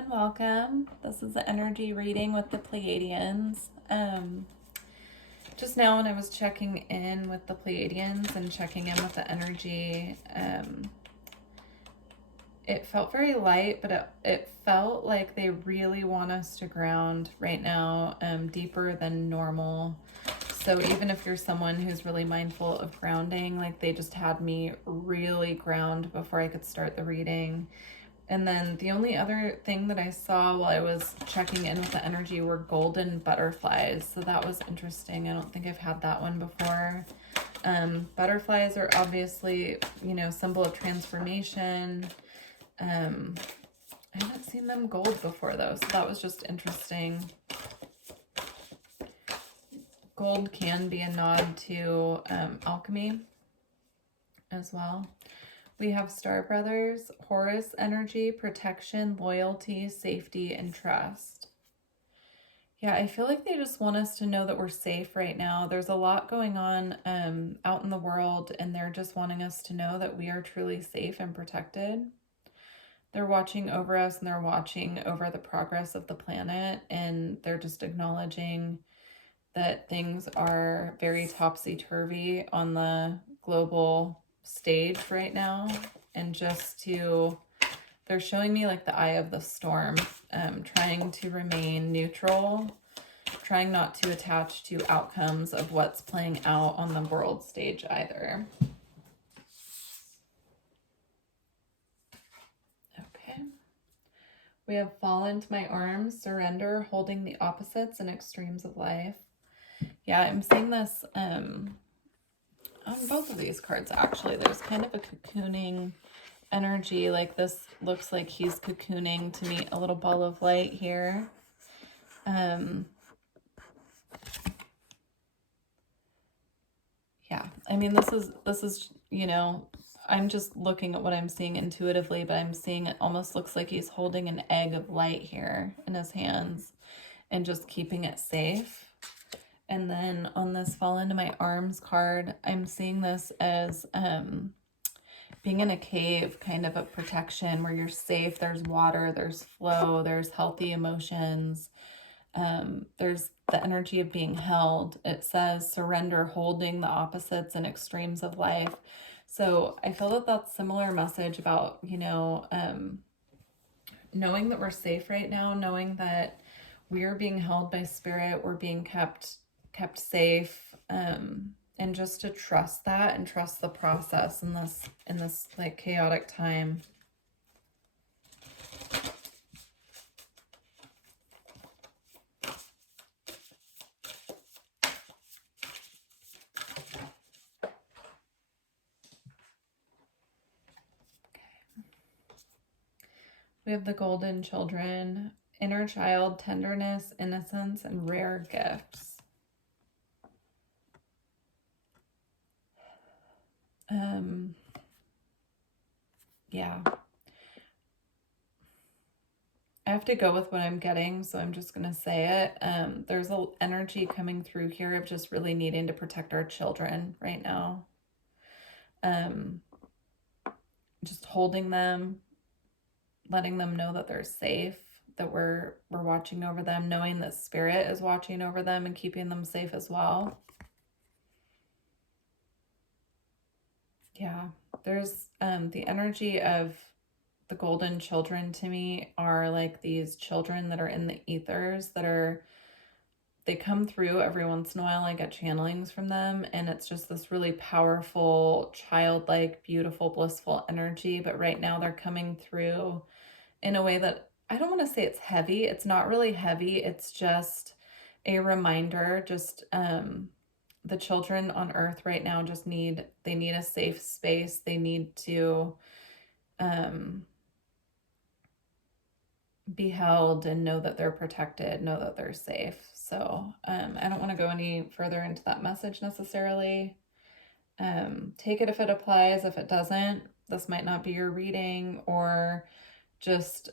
and welcome. This is the energy reading with the Pleiadians. Just now when I was checking in with the Pleiadians and checking in with the energy, it felt very light, but it felt like they really want us to ground right now, deeper than normal. So even if you're someone who's really mindful of grounding, like they just had me really ground before I could start the reading. And then the only other thing that I saw while I was checking in with the energy were golden butterflies. So that was interesting. I don't think I've had that one before. Butterflies are obviously, symbol of transformation. I haven't seen them gold before though, so that was just interesting. Gold can be a nod to alchemy as well. We have Star Brothers, Horus energy, protection, loyalty, safety, and trust. Yeah, I feel like they just want us to know that we're safe right now. There's a lot going on out in the world, and they're just wanting us to know that we are truly safe and protected. They're watching over us, and they're watching over the progress of the planet, and they're just acknowledging that things are very topsy-turvy on the global stage right now, and they're showing me like the eye of the storm, trying to remain neutral, trying not to attach to outcomes of what's playing out on the world stage either. Okay. We have fall into my arms, surrender, holding the opposites and extremes of life. Yeah, I'm seeing this on both of these cards, actually. There's kind of a cocooning energy. Like this looks like he's cocooning to meet a little ball of light here. Yeah, I mean, this is, I'm just looking at what I'm seeing intuitively, but I'm seeing it almost looks like he's holding an egg of light here in his hands and just keeping it safe. And then on this fall into my arms card, I'm seeing this as being in a cave, kind of a protection where you're safe. There's water, there's flow, there's healthy emotions. There's the energy of being held. It says surrender, holding the opposites and extremes of life. So I feel that that's similar message about, knowing that we're safe right now, knowing that we're being held by spirit, we're being kept safe, and just to trust that and trust the process in this like chaotic time. We have the golden children, inner child, tenderness, innocence, and rare gifts. Yeah. I have to go with what I'm getting, so I'm just going to say it. There's an energy coming through here of just really needing to protect our children right now. Just holding them, letting them know that they're safe, that we're watching over them, knowing that spirit is watching over them and keeping them safe as well. Yeah, there's the energy of the golden children to me are like these children that are in the ethers they come through every once in a while. I get channelings from them, and it's just this really powerful, childlike, beautiful, blissful energy. But right now they're coming through in a way that I don't want to say it's heavy. It's not really heavy. It's just a reminder, just the children on earth right now just need a safe space. They need to be held and know that they're protected, know that they're safe. So I don't want to go any further into that message necessarily. Take it if it applies. If it doesn't, this might not be your reading, or just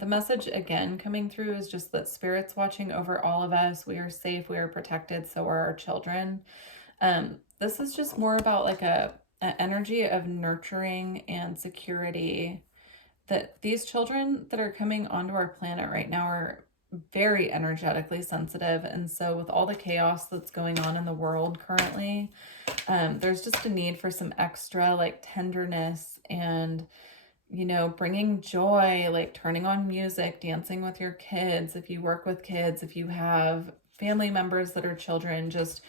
the message again coming through is just that spirit's watching over all of us. We are safe, we are protected, so are our children. This is just more about like a an energy of nurturing and security, that these children that are coming onto our planet right now are very energetically sensitive. And so with all the chaos that's going on in the world currently, there's just a need for some extra like tenderness and, you know, bringing joy, like turning on music, dancing with your kids. If you work with kids, if you have family members that are children, just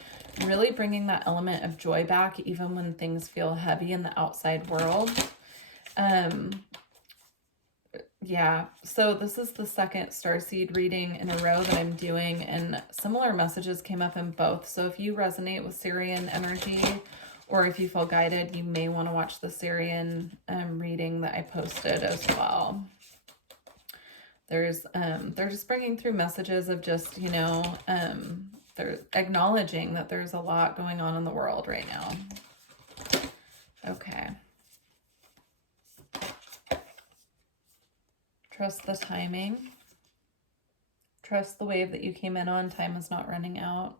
really bringing that element of joy back, even when things feel heavy in the outside world. Yeah, so this is the second starseed reading in a row that I'm doing, and similar messages came up in both. So if you resonate with Syrian energy, or if you feel guided, you may want to watch the Syrian reading that I posted as well. They're just bringing through messages of just, you know, they're acknowledging that there's a lot going on in the world right now. Okay. Trust the timing. Trust the wave that you came in on. Time is not running out.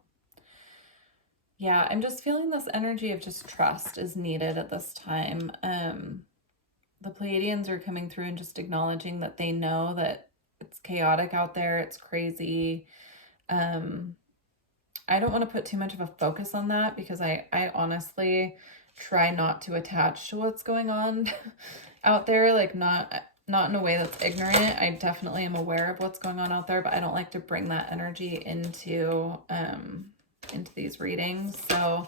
Yeah, I'm just feeling this energy of just trust is needed at this time. The Pleiadians are coming through and just acknowledging that they know that it's chaotic out there. It's crazy. I don't want to put too much of a focus on that because I honestly try not to attach to what's going on out there. Like not in a way that's ignorant. I definitely am aware of what's going on out there, but I don't like to bring that energy into these readings. So,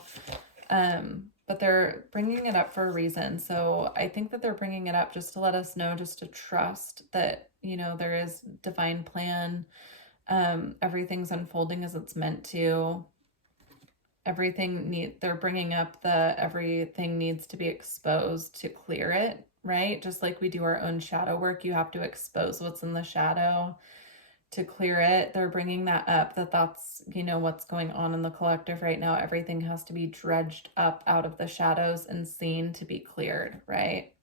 but they're bringing it up for a reason. So I think that they're bringing it up just to let us know, just to trust that, you know, there is divine plan. Everything's unfolding as it's meant to. They're bringing up everything needs to be exposed to clear it. Right? Just like we do our own shadow work, you have to expose what's in the shadow to clear it. They're bringing that up, that's, you know, what's going on in the collective right now. Everything has to be dredged up out of the shadows and seen to be cleared, right?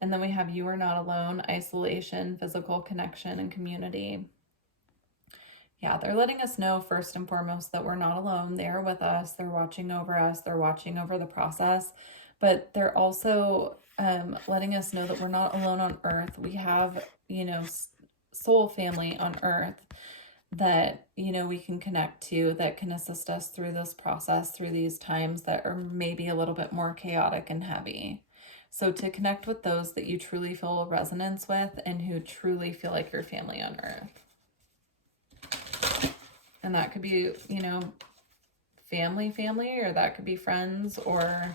And then we have you are not alone, isolation, physical connection, and community. Yeah, they're letting us know first and foremost that we're not alone. They're with us. They're watching over us. They're watching over the process. But they're also letting us know that we're not alone on earth. We have, you know, soul family on earth that, you know, we can connect to, that can assist us through this process, through these times that are maybe a little bit more chaotic and heavy. So to connect with those that you truly feel resonance with and who truly feel like your family on earth. And that could be, you know, family, or that could be friends, or,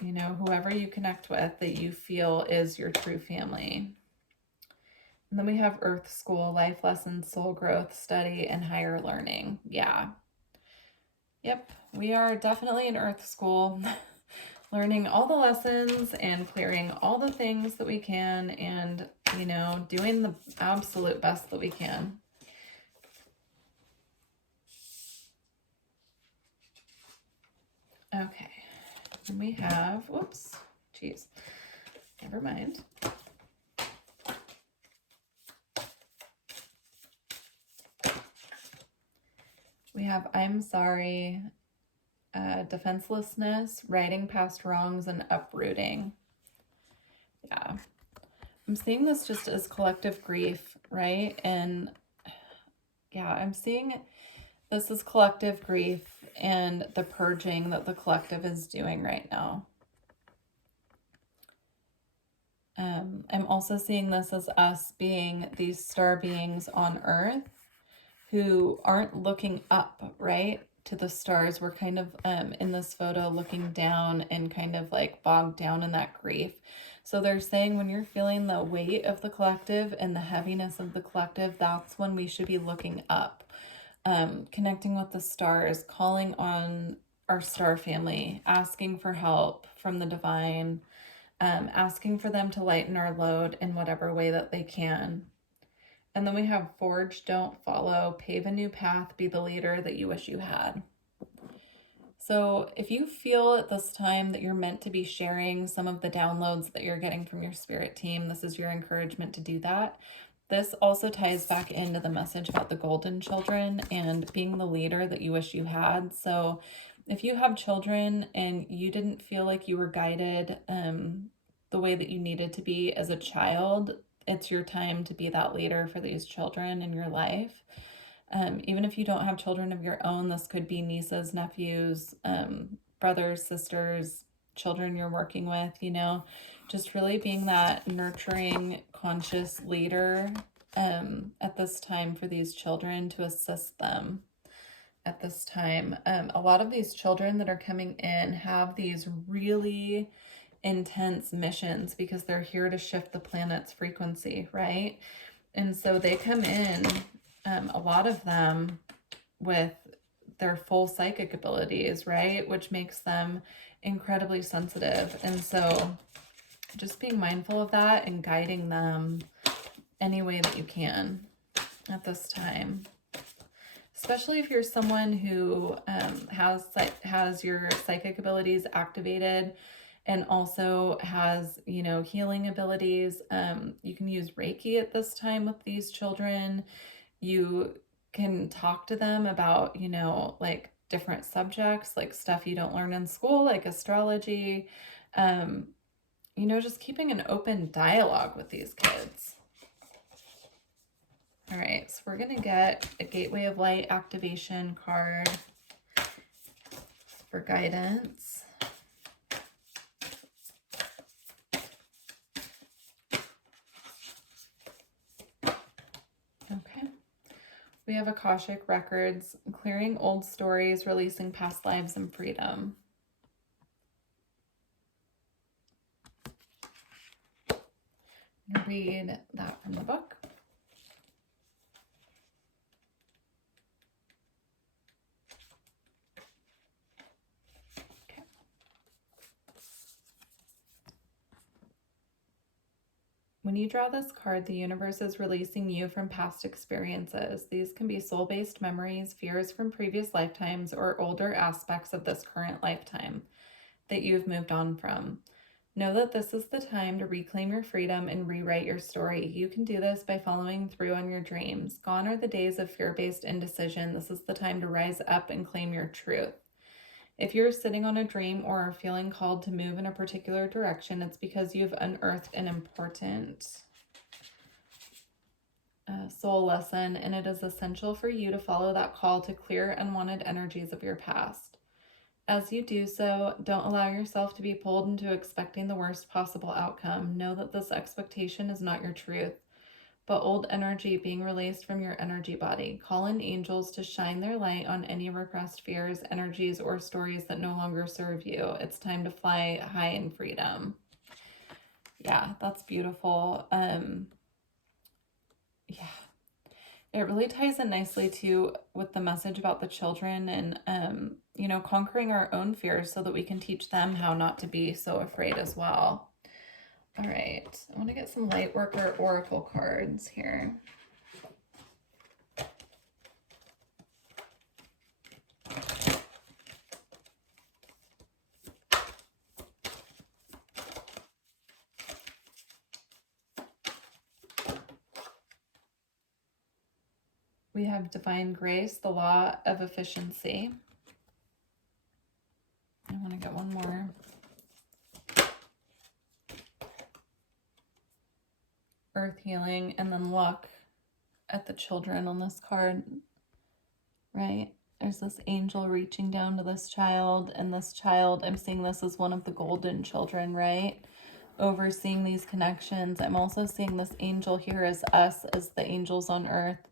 you know, whoever you connect with that you feel is your true family. And then we have Earth School, life lessons, soul growth, study, and higher learning. Yeah. Yep. We are definitely in Earth School, learning all the lessons and clearing all the things that we can and, you know, doing the absolute best that we can. Okay, and we have, whoops, geez, never mind. We have I'm sorry, defenselessness, righting past wrongs, and uprooting. Yeah, I'm seeing this just as collective grief, right? And yeah, I'm seeing this as collective grief and the purging that the collective is doing right now. I'm also seeing this as us being these star beings on Earth who aren't looking up, right, to the stars. We're kind of in this photo looking down and kind of like bogged down in that grief. So they're saying when you're feeling the weight of the collective and the heaviness of the collective, that's when we should be looking up. Connecting with the stars, calling on our star family, asking for help from the divine, asking for them to lighten our load in whatever way that they can. And then we have forge, don't follow, pave a new path, be the leader that you wish you had. So if you feel at this time that you're meant to be sharing some of the downloads that you're getting from your spirit team, this is your encouragement to do that. This also ties back into the message about the golden children and being the leader that you wish you had. So If you have children and you didn't feel like you were guided the way that you needed to be as a child, it's your time to be that leader for these children in your life. Even if you don't have children of your own, this could be nieces, nephews, brothers, sisters, children you're working with, just really being that nurturing, conscious leader at this time for these children, to assist them at this time. A lot of these children that are coming in have these really intense missions because they're here to shift the planet's frequency, right? And so they come in, a lot of them, with their full psychic abilities, right? Which makes them incredibly sensitive. And so just being mindful of that and guiding them any way that you can at this time. Especially if you're someone who has your psychic abilities activated and also has, healing abilities. You can use Reiki at this time with these children. You can talk to them about, like different subjects, like stuff you don't learn in school, like astrology. Just keeping an open dialogue with these kids. All right, so we're going to get a Gateway of Light activation card for guidance. Okay. We have Akashic Records, clearing old stories, releasing past lives, and freedom. I'm going to read that from the book. When you draw this card, the universe is releasing you from past experiences. These can be soul-based memories, fears from previous lifetimes, or older aspects of this current lifetime that you've moved on from. Know that this is the time to reclaim your freedom and rewrite your story. You can do this by following through on your dreams. Gone are the days of fear-based indecision. This is the time to rise up and claim your truth. If you're sitting on a dream or are feeling called to move in a particular direction, it's because you've unearthed an important soul lesson, and it is essential for you to follow that call to clear unwanted energies of your past. As you do so, don't allow yourself to be pulled into expecting the worst possible outcome. Know that this expectation is not your truth, but old energy being released from your energy body. Call in angels to shine their light on any repressed fears, energies, or stories that no longer serve you. It's time to fly high in freedom. Yeah, that's beautiful. Yeah, it really ties in nicely too with the message about the children and, conquering our own fears so that we can teach them how not to be so afraid as well. All right, I want to get some Lightworker Oracle cards here. We have Divine Grace, the Law of Efficiency. I want to get one more. Earth Healing, and then look at the children on this card, right? There's this angel reaching down to this child, and this child, I'm seeing this as one of the golden children, right? Overseeing these connections. I'm also seeing this angel here as us, as the angels on earth,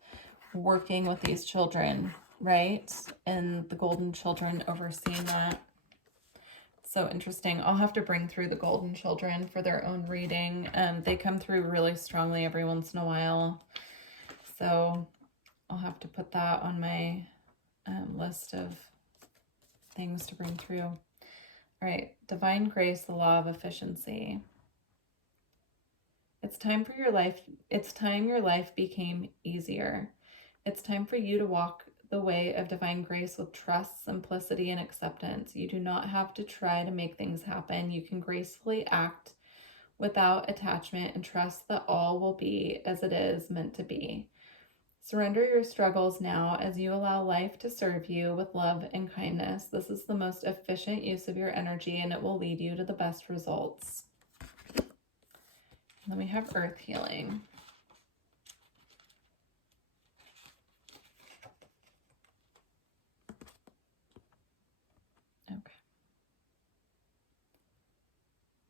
working with these children, right? And the golden children overseeing that. So interesting. I'll have to bring through the golden children for their own reading. They come through really strongly every once in a while. So I'll have to put that on my list of things to bring through. All right. Divine Grace, the Law of Efficiency. It's time your life became easier. It's time for you to walk the way of divine grace with trust, simplicity, and acceptance. You do not have to try to make things happen. You can gracefully act without attachment and trust that all will be as it is meant to be. Surrender your struggles now as you allow life to serve you with love and kindness. This is the most efficient use of your energy, and it will lead you to the best results. And then we have earth healing.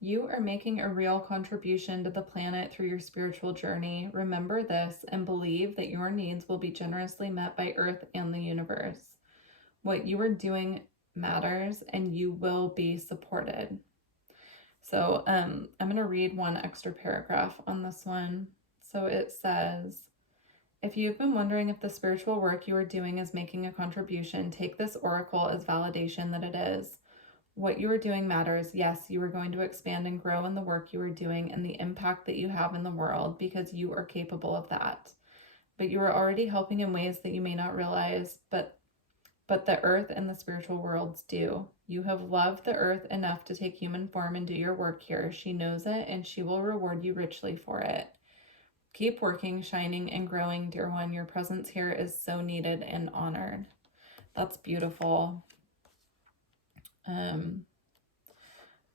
You are making a real contribution to the planet through your spiritual journey. Remember this and believe that your needs will be generously met by Earth and the universe. What you are doing matters, and you will be supported. So I'm going to read one extra paragraph on this one. So it says, if you've been wondering if the spiritual work you are doing is making a contribution, take this oracle as validation that it is. What you are doing matters. Yes, you are going to expand and grow in the work you are doing and the impact that you have in the world, because you are capable of that. But you are already helping in ways that you may not realize, but the earth and the spiritual worlds do. You have loved the earth enough to take human form and do your work here. She knows it, and she will reward you richly for it. Keep working, shining, and growing, dear one. Your presence here is so needed and honored. That's beautiful.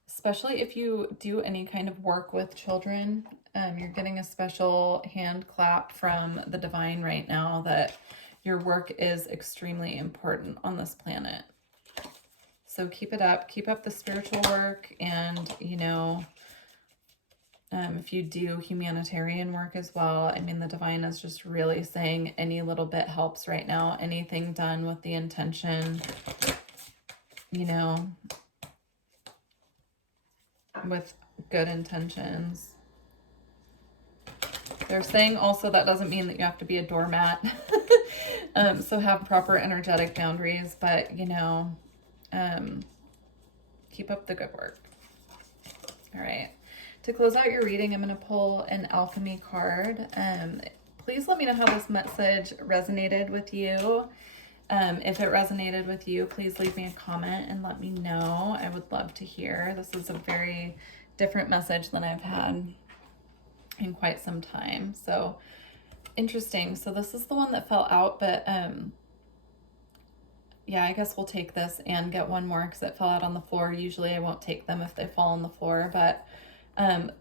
Especially if you do any kind of work with children, you're getting a special hand clap from the divine right now that your work is extremely important on this planet. So keep it up. Keep up the spiritual work. And, you know, if you do humanitarian work as well, I mean, the divine is just really saying any little bit helps right now. Anything done with the intention, you know, with good intentions. They're saying also that doesn't mean that you have to be a doormat. So have proper energetic boundaries, but, you know, keep up the good work. All right. To close out your reading, I'm going to pull an alchemy card. Please let me know how this message resonated with you. If it resonated with you, please leave me a comment and let me know. I would love to hear. This is a very different message than I've had in quite some time. So interesting. So this is the one that fell out, but yeah, I guess we'll take this and get one more because it fell out on the floor. Usually I won't take them if they fall on the floor, but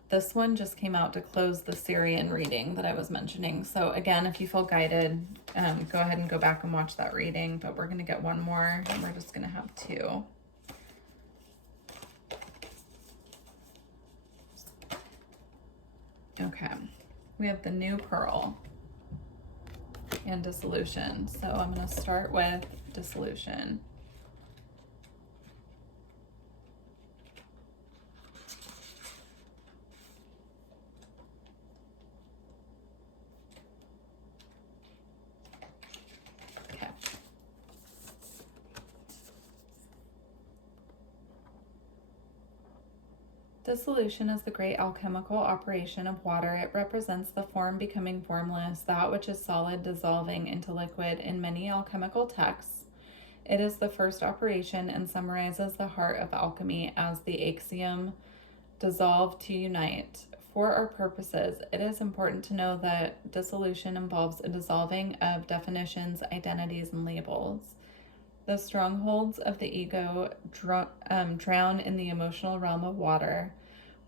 this one just came out to close the Syrian reading that I was mentioning. So again, if you feel guided, go ahead and go back and watch that reading, but we're going to get one more and we're just going to have two. Okay. We have the new pearl and dissolution. So I'm going to start with dissolution. Dissolution is the great alchemical operation of water. It represents the form becoming formless, that which is solid dissolving into liquid in many alchemical texts. It is the first operation and summarizes the heart of alchemy as the axiom, dissolve to unite. For our purposes, it is important to know that dissolution involves a dissolving of definitions, identities, and labels. The strongholds of the ego drown in the emotional realm of water.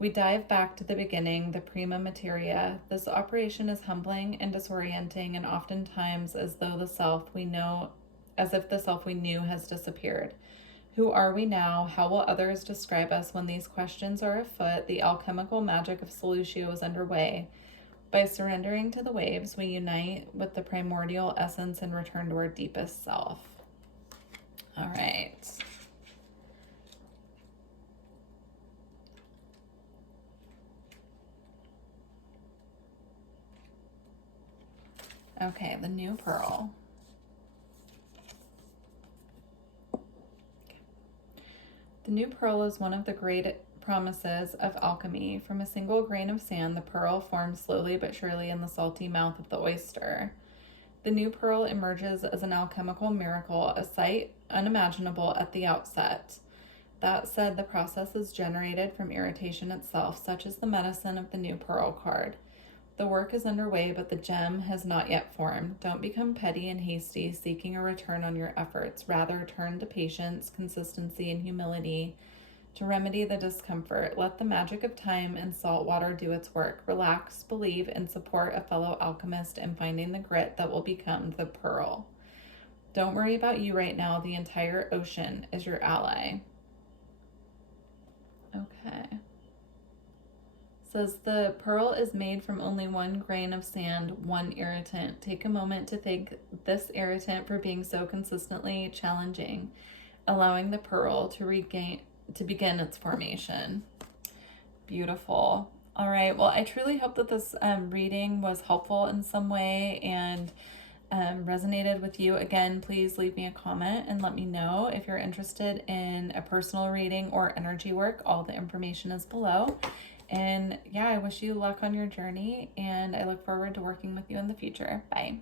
We dive back to the beginning, the prima materia. This operation is humbling and disorienting, and oftentimes as if the self we knew has disappeared. Who are we now? How will others describe us when these questions are afoot? The alchemical magic of Solutio is underway. By surrendering to the waves, we unite with the primordial essence and return to our deepest self. All right. Okay, the new pearl. The new pearl is one of the great promises of alchemy. From a single grain of sand, the pearl forms slowly but surely in the salty mouth of the oyster. The new pearl emerges as an alchemical miracle, a sight unimaginable at the outset. That said, the process is generated from irritation itself, such as the medicine of the new pearl card. The work is underway, but the gem has not yet formed. Don't become petty and hasty, seeking a return on your efforts. Rather, turn to patience, consistency, and humility to remedy the discomfort. Let the magic of time and salt water do its work. Relax, believe, and support a fellow alchemist in finding the grit that will become the pearl. Don't worry about you right now. The entire ocean is your ally. Okay. Says the pearl is made from only 1 grain of sand, 1 irritant. Take a moment to thank this irritant for being so consistently challenging, allowing the pearl to begin its formation. Beautiful. All right. Well, I truly hope that this reading was helpful in some way and resonated with you. Again, please leave me a comment and let me know if you're interested in a personal reading or energy work. All the information is below. And yeah, I wish you luck on your journey, and I look forward to working with you in the future. Bye.